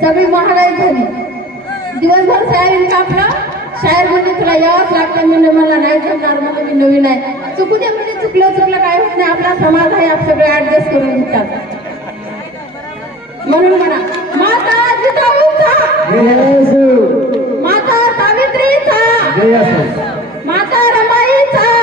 सगळी महागाई झाली। दिवसभर शायर कापला, शायर म्हणजे तुला यावंच लागतं म्हणजे मला नाही जमणार, मला मी नवीन आहे, चुकू दे म्हणजे चुकलं काय होत नाही, आपला समाज आहे, आप सगळे ऍडजस्ट करून घेतात। म्हणून म्हणा माता जिजाऊचा, माता सावित्रीचा, माता रमाईचा।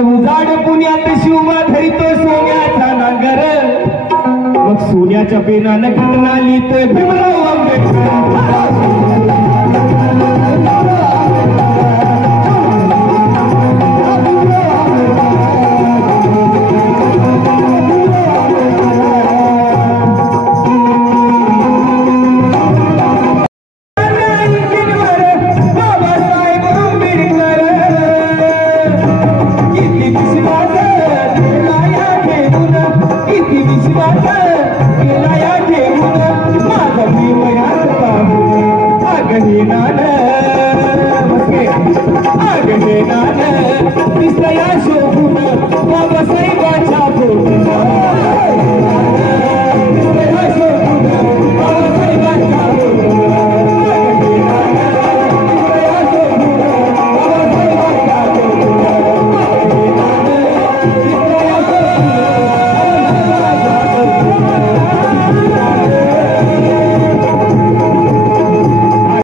उजाड पुण्यात शिवबा धरितो सोन्याचा नांगर, मग सोन्याच्या पेनानं घटना लिहितोय भीमराव आंबेडकर।